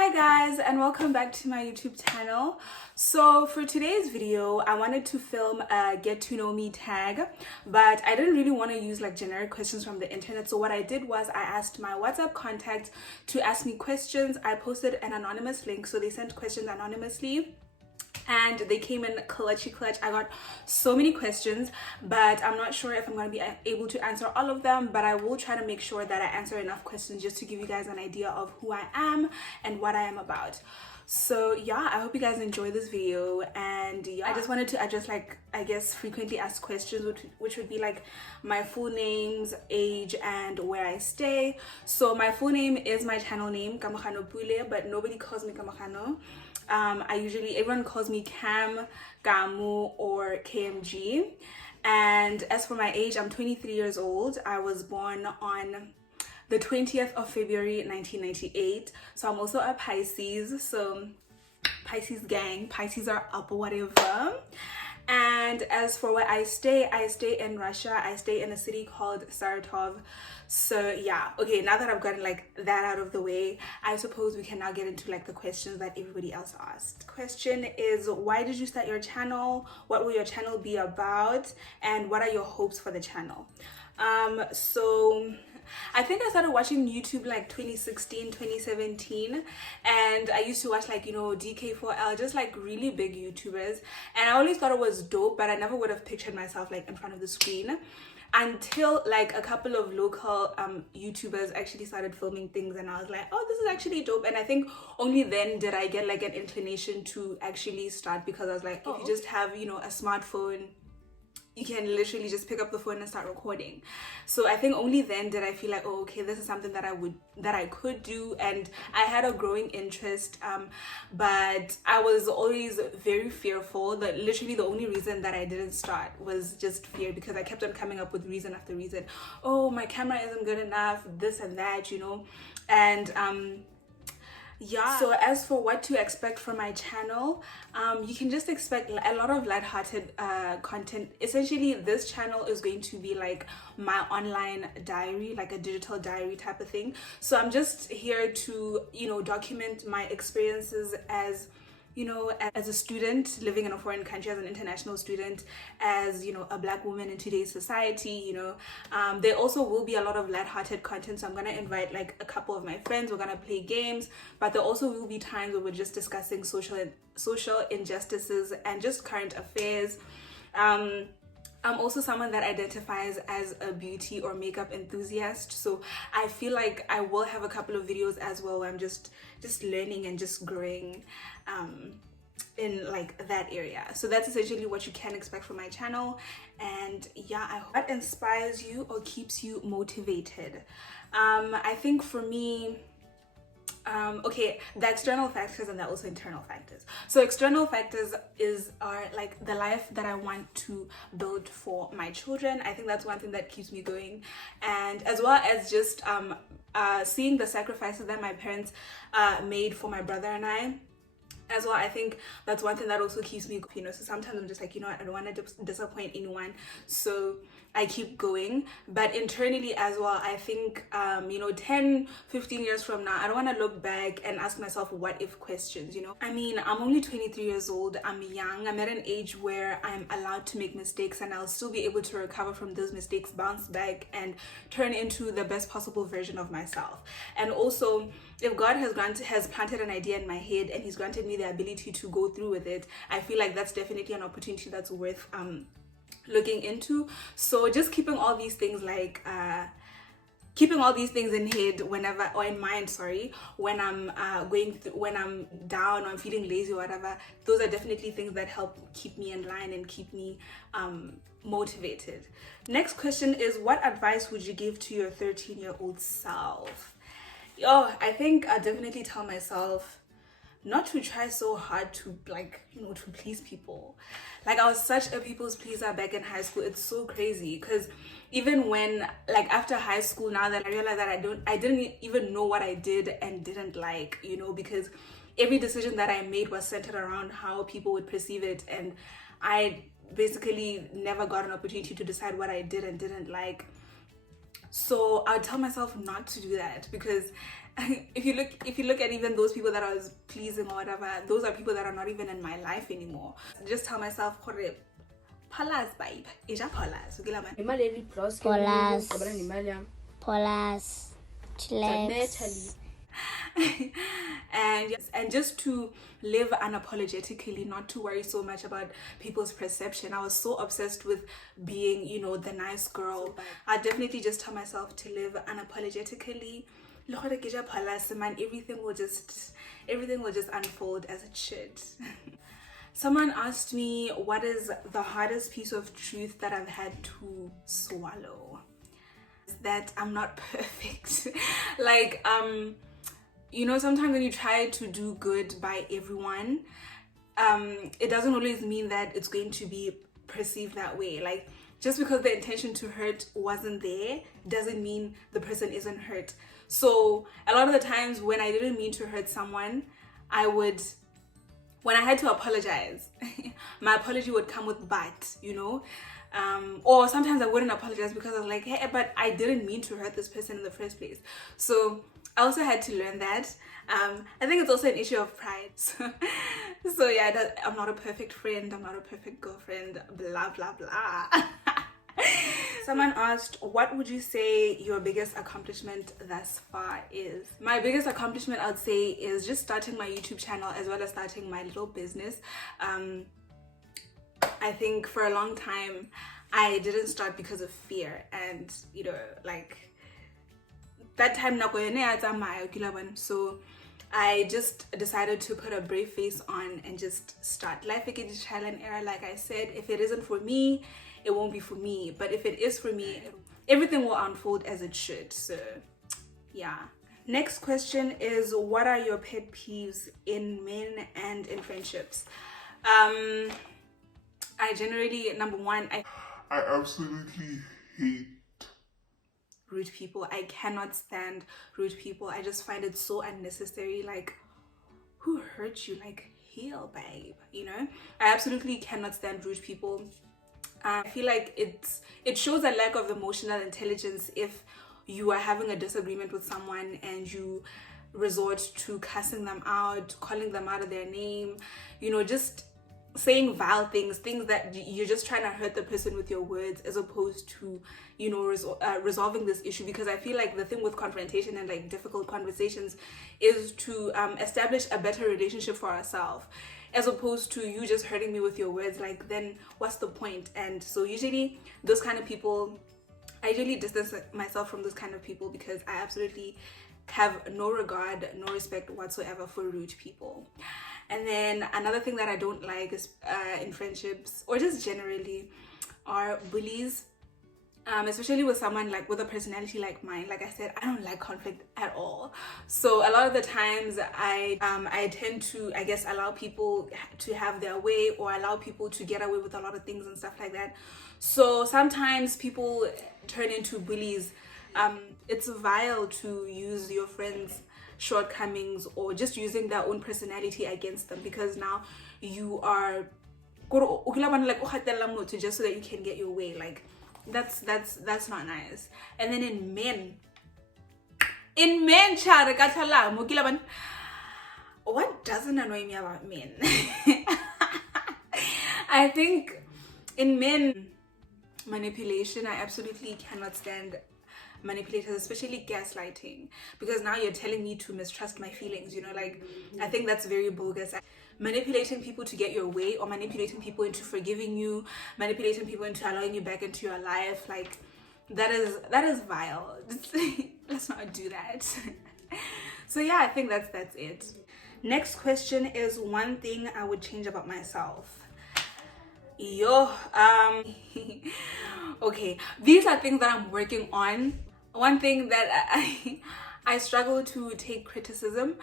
Hi guys, and welcome back to my YouTube channel. So for today's video, I wanted to film a get to know me tag, but I didn't really want to use like generic questions from the internet. So what I did was I asked my WhatsApp contact to ask me questions. I posted an anonymous link, so they sent questions anonymously. And they came in clutchy clutch. I got so many questions, but I'm not sure if I'm going to be able to answer all of them, but I will try to make sure that I answer enough questions just to give you guys an idea of who I am and what I am about. So yeah, I hope you guys enjoy this video. And yeah, I just wanted to address like I guess frequently asked questions, which would be like my full names, age, and where I stay. So my full name is my channel name, Kamokhano Pule, but nobody calls me Kamokhano. Everyone calls me Cam, Gamu, or KMG. And as for my age, I'm 23 years old. I was born on the 20th of February 1998. So I'm also a Pisces. So Pisces gang, Pisces are up or whatever. And as for where I stay in Russia. I stay in a city called Saratov. So yeah, okay, now that I've gotten like that out of the way, I suppose we can now get into like the questions that everybody else asked. Question is, why did you start your channel? What will your channel be about? And what are your hopes for the channel? So I think I started watching YouTube like 2016, 2017, and I used to watch like, DK4L, just like really big YouTubers, and I always thought it was dope, but I never would have pictured myself like in front of the screen until like a couple of local YouTubers actually started filming things, and I was like, oh, this is actually dope. And I think only then did I get like an inclination to actually start, because I was like, if you just have, a smartphone, you can literally just pick up the phone and start recording. So I think only then did I feel like, oh, okay, this is something that I could do, and I had a growing interest, but I was always very fearful. That literally the only reason that I didn't start was just fear, because I kept on coming up with reason after reason. Oh, my camera isn't good enough, this and that, and yeah. So as for what to expect from my channel, you can just expect a lot of lighthearted content. Essentially, this channel is going to be like my online diary, like a digital diary type of thing. So I'm just here to, document my experiences as a student living in a foreign country, as an international student, as a Black woman in today's society. There also will be a lot of lighthearted content, so I'm gonna invite like a couple of my friends. We're gonna play games, but there also will be times where we're just discussing social injustices and just current affairs. I'm also someone that identifies as a beauty or makeup enthusiast, so I feel like I will have a couple of videos as well where I'm just learning and just growing in like that area. So that's essentially what you can expect from my channel. And yeah, I hope that inspires you or keeps you motivated. I think for me, okay, the external factors and the also internal factors. So external factors are like the life that I want to build for my children. I think that's one thing that keeps me going, and as well as just seeing the sacrifices that my parents made for my brother and I. As well, I think that's one thing that also keeps me, so sometimes I'm just like, I don't want to disappoint anyone, so I keep going. But internally as well, I think 10-15 years from now, I don't want to look back and ask myself what if questions. I mean, I'm only 23 years old, I'm young, I'm at an age where I'm allowed to make mistakes, and I'll still be able to recover from those mistakes, bounce back, and turn into the best possible version of myself. And also, if God has planted an idea in my head and he's granted me the ability to go through with it, I feel like that's definitely an opportunity that's worth looking into. So just keeping all these things in head whenever, or in mind, sorry, when I'm when I'm down or I'm feeling lazy or whatever, those are definitely things that help keep me in line and keep me motivated. Next question is, what advice would you give to your 13-year-old self? I think I definitely tell myself not to try so hard to to please people. Like, I was such a people's pleaser back in high school. It's so crazy, because even when after high school, now that I realize that I didn't even know what I did and didn't like, because every decision that I made was centered around how people would perceive it, and I basically never got an opportunity to decide what I did and didn't like. So I would tell myself not to do that, because if you look at even those people that I was pleasing or whatever, those are people that are not even in my life anymore. Just tell myself, Palas babe, ija palas. Palas, chillax. And just to live unapologetically, not to worry so much about people's perception. I was so obsessed with being, you know, the nice girl. I definitely just tell myself to live unapologetically. Everything will just unfold as it should. Someone asked me, what is the hardest piece of truth that I've had to swallow? That I'm not perfect. Like, you know, sometimes when you try to do good by everyone, it doesn't always mean that it's going to be perceived that way. Like, just because the intention to hurt wasn't there doesn't mean the person isn't hurt. So a lot of the times when I didn't mean to hurt someone, when I had to apologize, my apology would come with but, you know. Or sometimes I wouldn't apologize because I was like, hey, but I didn't mean to hurt this person in the first place. So I also had to learn that. I think it's also an issue of pride. So yeah, I'm not a perfect friend, I'm not a perfect girlfriend, blah blah blah. Someone asked, what would you say your biggest accomplishment thus far is? My biggest accomplishment, I would say, is just starting my YouTube channel as well as starting my little business. I think for a long time I didn't start because of fear, and you know, like that time so I just decided to put a brave face on and just start. Life is trial and error. Like I said, if it isn't for me, it won't be for me, but if it is for me, everything will unfold as it should. So yeah. Next question is, what are your pet peeves in men and in friendships? I generally, number one, I absolutely hate rude people. I cannot stand rude people. I just find it so unnecessary. Like, who hurt you? Like, heal, babe, you know? I absolutely cannot stand rude people. I feel like it shows a lack of emotional intelligence if you are having a disagreement with someone and you resort to cussing them out, calling them out of their name, you know, just saying vile things that you're just trying to hurt the person with your words, as opposed to, you know, resolving this issue. Because I feel like the thing with confrontation and like difficult conversations is to establish a better relationship for ourselves, as opposed to you just hurting me with your words. Like, then what's the point? And so usually those kind of people, I usually distance myself from those kind of people, because I absolutely have no regard, no respect whatsoever for rude people. And then another thing that I don't like is in friendships, or just generally, are bullies. Especially with someone like with a personality like mine. Like I said, I don't like conflict at all. So a lot of the times I tend to, I guess, allow people to have their way, or allow people to get away with a lot of things and stuff like that. So sometimes people turn into bullies. It's vile to use your friends' shortcomings or just using their own personality against them, because now you are just so that you can get your way. Like, that's not nice. And then in men, what doesn't annoy me about men? I think in men, manipulation. I absolutely cannot stand manipulators, especially gaslighting, because now you're telling me to mistrust my feelings, you know. Like, I think that's very bogus. Manipulating people to get your way, or manipulating people into forgiving you, manipulating people into allowing you back into your life, like, that is vile. Let's not do that. So yeah, I think that's it. Next question is, one thing I would change about myself. Okay, these are things that I'm working on. One thing that I struggle to take criticism.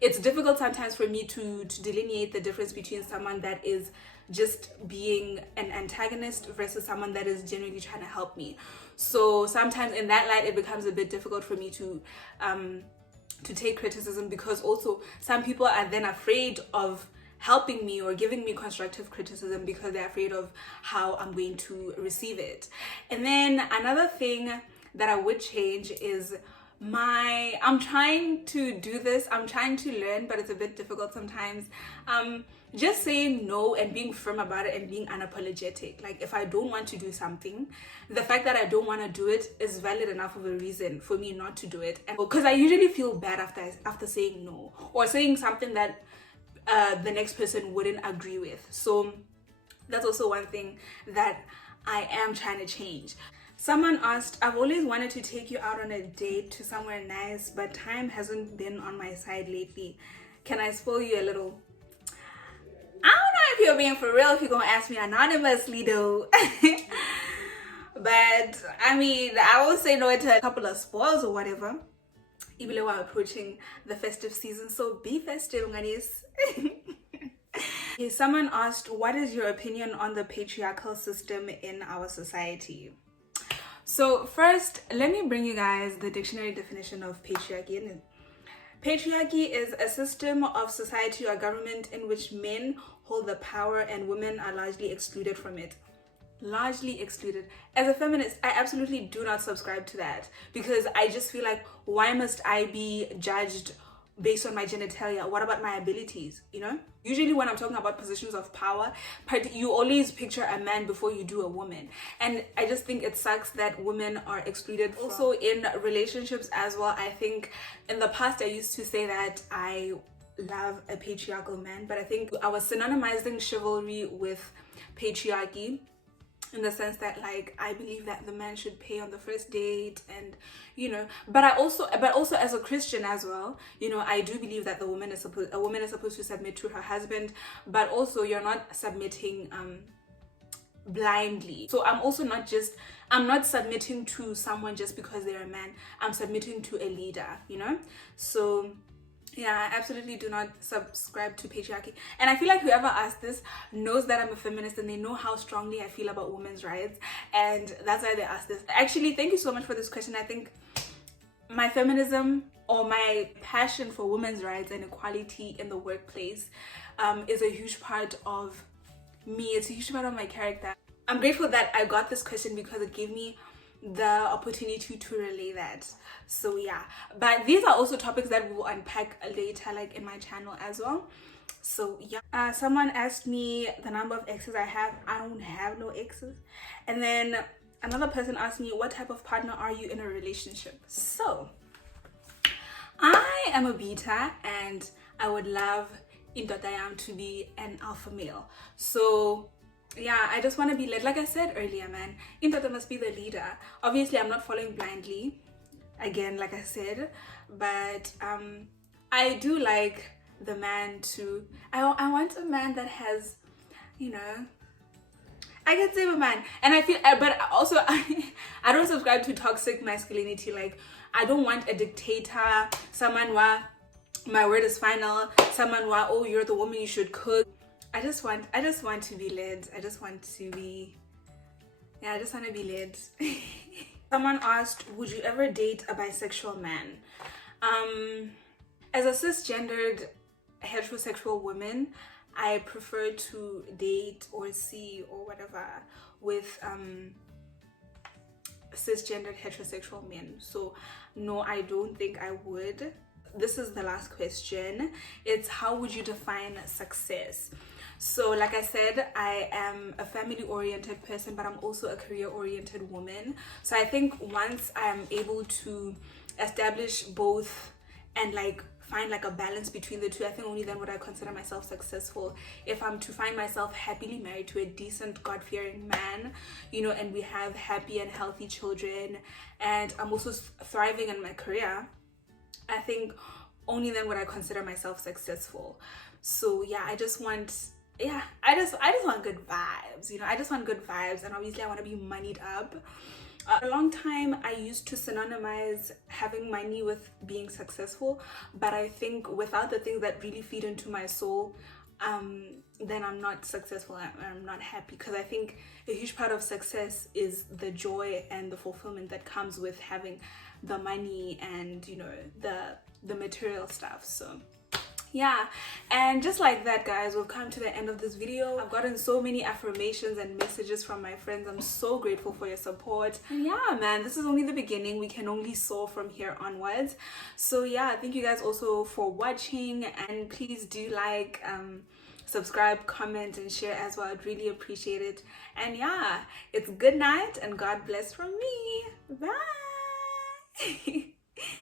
It's difficult sometimes for me to delineate the difference between someone that is just being an antagonist versus someone that is genuinely trying to help me. So sometimes in that light, it becomes a bit difficult for me to take criticism, because also some people are then afraid of helping me or giving me constructive criticism because they're afraid of how I'm going to receive it. And then another thing that I would change is I'm trying to do this. I'm trying to learn, but it's a bit difficult sometimes. Just saying no and being firm about it and being unapologetic. Like, if I don't want to do something, the fact that I don't want to do it is valid enough of a reason for me not to do it. And because I usually feel bad after saying no, or saying something that the next person wouldn't agree with. So that's also one thing that I am trying to change. Someone asked, I've always wanted to take you out on a date to somewhere nice, but time hasn't been on my side lately. Can I spoil you a little? I don't know if you're being for real, if you're gonna ask me anonymously though. But I mean, I will say no to a couple of spoils or whatever, even though we're approaching the festive season. So be festive, guys. Okay, someone asked, what is your opinion on the patriarchal system in our society? So first, let me bring you guys the dictionary definition of patriarchy. Patriarchy is a system of society or government in which men hold the power and women are largely excluded from it. Largely excluded. As a feminist, I absolutely do not subscribe to that, because I just feel like, why must I be judged based on my genitalia? What about my abilities? You know, usually when I'm talking about positions of power, you always picture a man before you do a woman, and I just think it sucks that women are excluded. Also in relationships as well, I think in the past I used to say that I love a patriarchal man, but I think I was synonymizing chivalry with patriarchy, in the sense that, like, I believe that the man should pay on the first date, and you know, but also as a Christian as well, you know, I do believe that a woman is supposed to submit to her husband, but also you're not submitting blindly. So I'm not submitting to someone just because they're a man. I'm submitting to a leader, you know. So yeah, I absolutely do not subscribe to patriarchy. And I feel like whoever asked this knows that I'm a feminist, and they know how strongly I feel about women's rights. And that's why they asked this. Actually, thank you so much for this question. I think my feminism, or my passion for women's rights and equality in the workplace, is a huge part of me. It's a huge part of my character. I'm grateful that I got this question because it gave me the opportunity to relay that. So yeah, but these are also topics that we'll unpack later, like in my channel as well. So yeah, someone asked me the number of exes I have. I don't have no exes. And then another person asked me, what type of partner are you in a relationship? So I am a beta, and I would love Indotayam to be an alpha male. So yeah, I just want to be led. Like I said earlier, man, Indota must be the leader. Obviously, I'm not following blindly, again, like I said, but I do like the man to, I want a man that has, you know, I can say a man, and I feel, but also I don't subscribe to toxic masculinity. Like, I don't want a dictator, someone who my word is final, someone who, oh, you're the woman, you should cook. I just want to be led. I just want to be led. Someone asked, would you ever date a bisexual man? As a cisgendered heterosexual woman, I prefer to date or see or whatever with cisgendered heterosexual men. So no, I don't think I would. This is the last question. It's, how would you define success? So like I said, I am a family-oriented person, but I'm also a career-oriented woman. So I think once I'm able to establish both and like find like a balance between the two, I think only then would I consider myself successful. If I'm to find myself happily married to a decent, God-fearing man, you know, and we have happy and healthy children, and I'm also thriving in my career, I think only then would I consider myself successful. So yeah, I just want good vibes, you know. I just want good vibes, and obviously I want to be moneyed up. A long time I used to synonymize having money with being successful, but I think without the things that really feed into my soul, then I'm not successful, I'm not happy, because I think a huge part of success is the joy and the fulfillment that comes with having the money and, you know, the material stuff. So Yeah, and just like that, guys, we've come to the end of this video. I've gotten so many affirmations and messages from my friends. I'm so grateful for your support. And yeah, man, this is only the beginning. We can only soar from here onwards. So yeah, thank you guys also for watching, and please do like, subscribe, comment, and share as well. I'd really appreciate it. And yeah, it's good night and God bless from me. Bye.